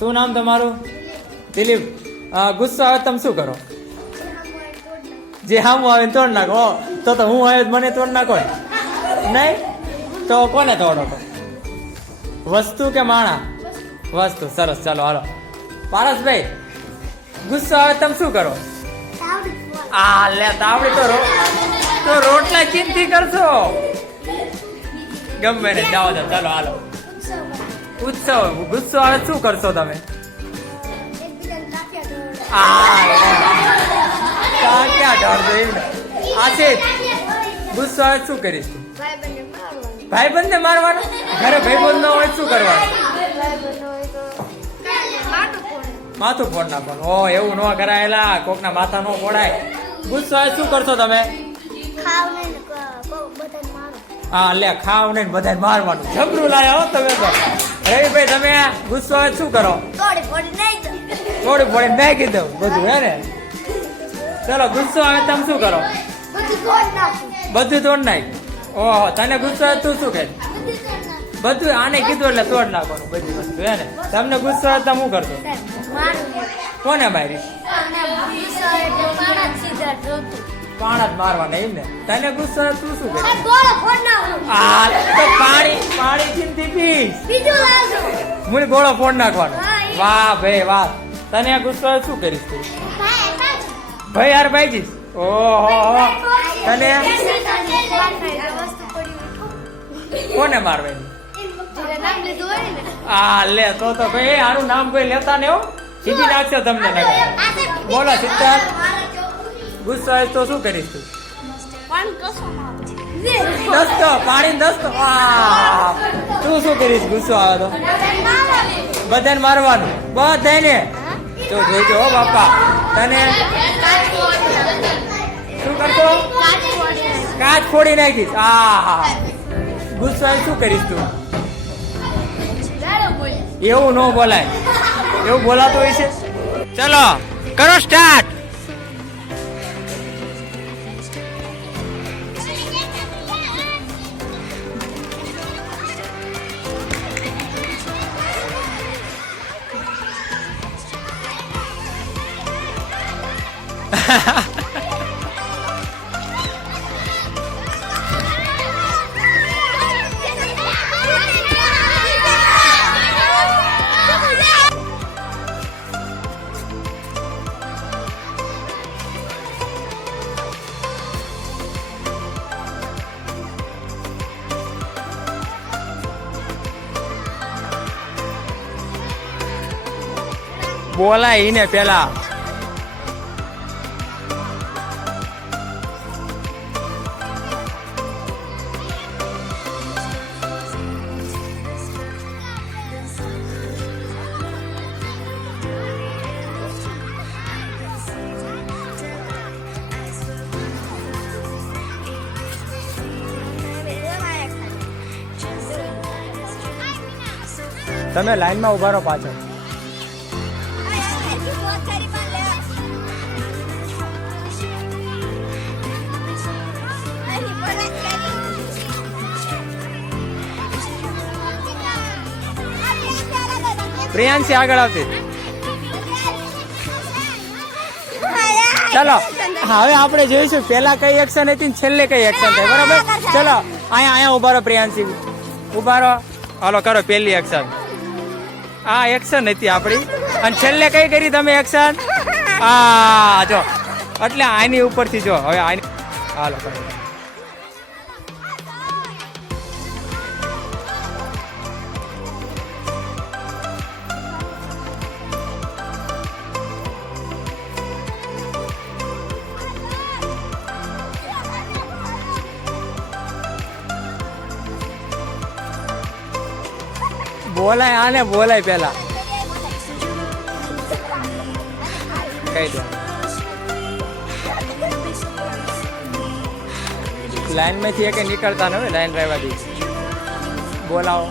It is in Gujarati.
શું નામ તમારું? દિલીપ. ગુસ્સો આવે તમે શું કરો? જે હામું આવે ને તોડ નાખો. તો હું આવે મને તોડ નાખો નહીં? તો કોને તોડો તો? વસ્તુ કે માણા? વસ્તુ. સરસ, ચાલો હાલો. પારસભાઈ, ગુસ્સો આવે તમે શું કરો? લે તાવડી તો રોટલા ચીનથી કરશો. ગમે ને જાઓ જાઓ, ચાલો હાલો. ઉત્સવ. ગુસ્સો આવે શું કરશો તમે? આશિષ, ગુસ્સો આવે શું કરીશ તું? ભાઈબંધને મારવાનો? ઘરે ભાઈબંધ ન હોય શું કરવાનું? માથું ફોડ નાખવાનું. ઓ એવું ન કરાયેલા, કોકના માથા ન ફોડાય. ગુસ્સો આવે શું કરશો તમે? હા લે, ખાવ ને બધા મારવાનું. જબરું લાયા હો તમે તો. રવિભાઈ, તમે ગુસ્સો આવે શું કરો? થોડી ફોડી નાખી દઉં બધું, હે ને? ચલો, ગુસ્સો આવે તમે શું કરો? બધું તોડ નાખ. ઓહો, તને ગુસ્સો આવે તું શું કહે? બધું આને કીધું એટલે તોડ નાખવાનું બધી વસ્તુ, હે ને? તમને ગુસ્સો આવે તમે શું કરશો? કોને મારી? પાણા જ મારવાના એમ ને? તને ગુસ્સો આવે તું શું કરે? તો પાણી ચીનથી પીશ. મને ગોળો ફોડ નાખવાનો. વાહ ભાઈ વાહ. તને ગુસ્સો આવે શું કરીશ તું? ભાઈ યાર ભાઈ જીશ. ઓહો, તને કોને મારવાની? લે તો ભાઈ આનું નામ કોઈ લેતા ને હો, સીધી નાખશે તમને. બોલો સિદ્ધાર્થ, ગુસ્સો આવે તો શું કરીશ તું? દસ્તો, પાણી દસ્તો. તું શું કરીશ ગુસ્સો આવે તો? બધાને મારવાનું, બધાને. જો જોઈજો હો બાપા. તને શું કરશો? કાચ ફોડી નાખીશ. ગુસ્સો આવે શું કરીશ તું? એવું ન બોલાય, એવું બોલાતો હોય છે. ચલો કરો સ્ટાર્ટ. બોલાય ને પેલા. તમે લાઈનમાં ઉભા રહો પાછળ. પ્રિયાંશી આગળ આવતી. ચલો હવે આપણે જોઈશું પેલા કઈ એક્શન હતી ને છેલ્લે કઈ એક્શન થાય. બરાબર, ચલો અહીંયા ઉભા રહો પ્રિયાંશી, ઉભા રહો. હાલો કરો પેલી એક્શન. આ એક્શન હતી આપણી. અને છેલ્લે કઈ કરી તમે એક્શન? જો એટલે આની ઉપરથી જો હવે આની. હાલો કરો. બોલાય આને, બોલાય પેલા કહી દો. લાઈન માંથી એક નીકળતા ને, લાઈન રહેવા દી. બોલાવો.